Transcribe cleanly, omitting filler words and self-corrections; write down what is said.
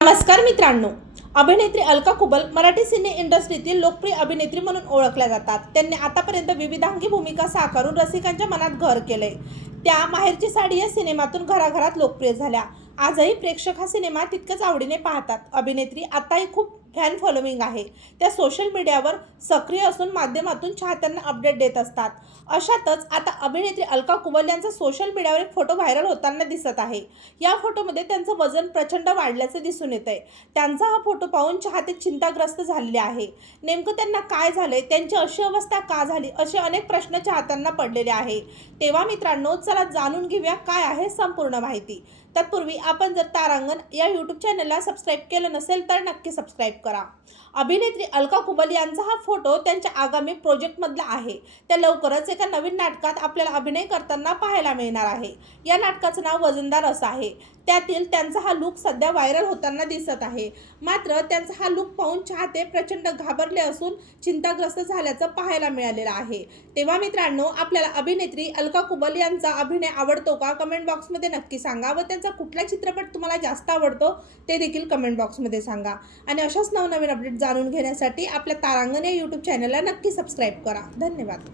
नमस्कार मित्रांनो, अभिनेत्री अलका कुबल मराठी सिने इंडस्ट्रीतील लोकप्रिय अभिनेत्री म्हणून ओळखल्या जातात. त्यांनी आतापर्यंत विविधांगी भूमिका साकारून रसिकांच्या मनात घर केले. त्या माहेरची साडी या सिनेमातून घराघरात लोकप्रिय झाल्या. आजही प्रेक्षक हा सिनेमा तितकंच आवडीने पाहतात. अभिनेत्री आताही खूप फॅन फॉलोविंग आहे. त्या सोशल मीडियावर सक्रिय असून माध्यमातून चाहत्यांना अपडेट देत असतात. अशातच आता अभिनेत्री अलका कुबल यांचा सोशल मीडियावर एक फोटो व्हायरल होताना दिसत आहे. या फोटोमध्ये त्यांचं वजन प्रचंड वाढल्याचे दिसून येत आहे. त्यांचा हा फोटो पाहून चाहते चिंताग्रस्त झालेले आहे. नेमकं त्यांना काय झाले, त्यांची अशी अवस्था का झाली, असे अनेक प्रश्न चाहत्यांना पडलेले आहे. तेव्हा मित्रांनो, चला जाणून घेऊया काय आहे संपूर्ण माहिती. तत्पूर्वी आपण जर तारांगण या यूट्यूब चॅनलला सबस्क्राईब केलं नसेल तर नक्की सबस्क्राईब करा. अभिनेत्री अलका कुबल यांचा हा फोटो त्यांच्या आगामी प्रोजेक्टमधला आहे. त्या लवकरच एका नवीन नाटकात आपल्याला अभिनय करताना पाहायला मिळणार आहे. या नाटकाचं नाव वजनदार असं आहे. त्यातील त्यांचा हा लुक सध्या व्हायरल होताना दिसत आहे. मात्र त्यांचा हा लुक पाहून चाहते प्रचंड घाबरले असून चिंताग्रस्त झाल्याचं पाहायला मिळालेलं आहे. तेव्हा मित्रांनो, आपल्याला अभिनेत्री अलका कुबल यांचा अभिनय आवडतो का? कमेंट बॉक्समध्ये नक्की सांगा. व त्यांचा कुठला चित्रपट तुम्हाला जास्त आवडतो ते देखील कमेंट बॉक्समध्ये सांगा. आणि अशाच नवनवीन अपडेट जाणून घेण्यासाठी आपल्या तारांगण या यूट्यूब चॅनलला नक्की सबस्क्राईब करा. धन्यवाद.